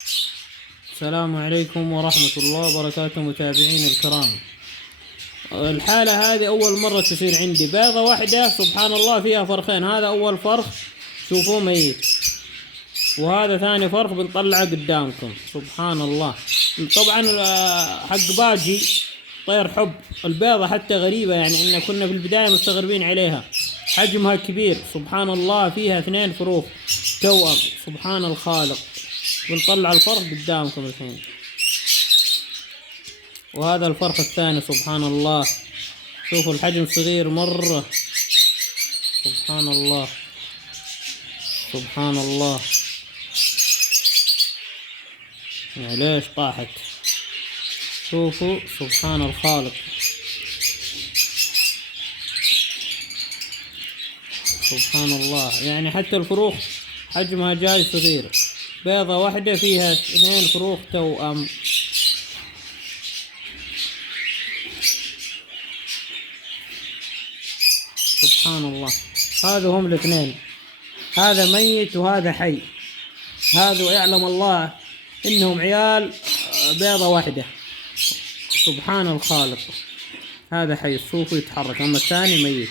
السلام عليكم ورحمة الله وبركاته متابعين الكرام. الحالة هذه أول مرة تصير عندي، بيضة واحدة سبحان الله فيها فرخين. هذا أول فرخ شوفوه ميت، وهذا ثاني فرخ بنطلعه قدامكم سبحان الله. طبعا حق باجي طير حب البيضة حتى غريبة، يعني إن كنا في البداية مستغربين عليها، حجمها كبير سبحان الله، فيها 2 فروخ توأم سبحان الخالق. بنطلع الفرخ قدامكم الحين، وهذا الفرخ الثاني سبحان الله، شوفوا الحجم صغير مرة سبحان الله سبحان الله. يعني ليش طاحت؟ شوفوا سبحان الخالق سبحان الله. يعني حتى الفروخ حجمها جاي صغير، بيضة واحدة فيها 2 فروخ توأم. سبحان الله. هذا هم الاثنين، هذا ميت وهذا حي. هذا يعلم الله انهم عيال بيضة واحدة سبحان الخالق. هذا حي شوفوا يتحرك، اما الثاني ميت.